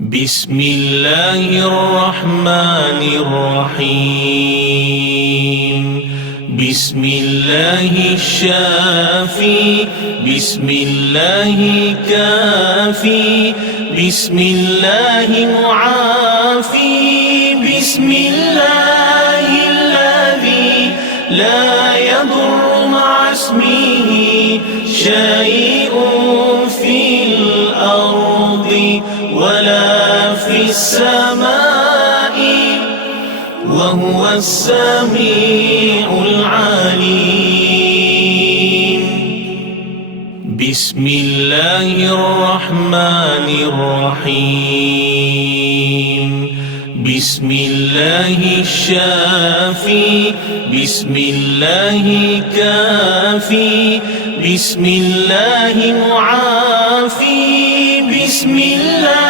بسم الله الرحمن الرحيم. بسم الله الشافي، بسم الله كافي، بسم الله معافي، بسم الله الذي لا يضر مع اسمه شيء في الأرض ولا في السماء وهو السميع العليم. بسم الله الرحمن الرحيم. بسم الله الشافي، بسم الله كافي، بسم الله معافي، بسم الله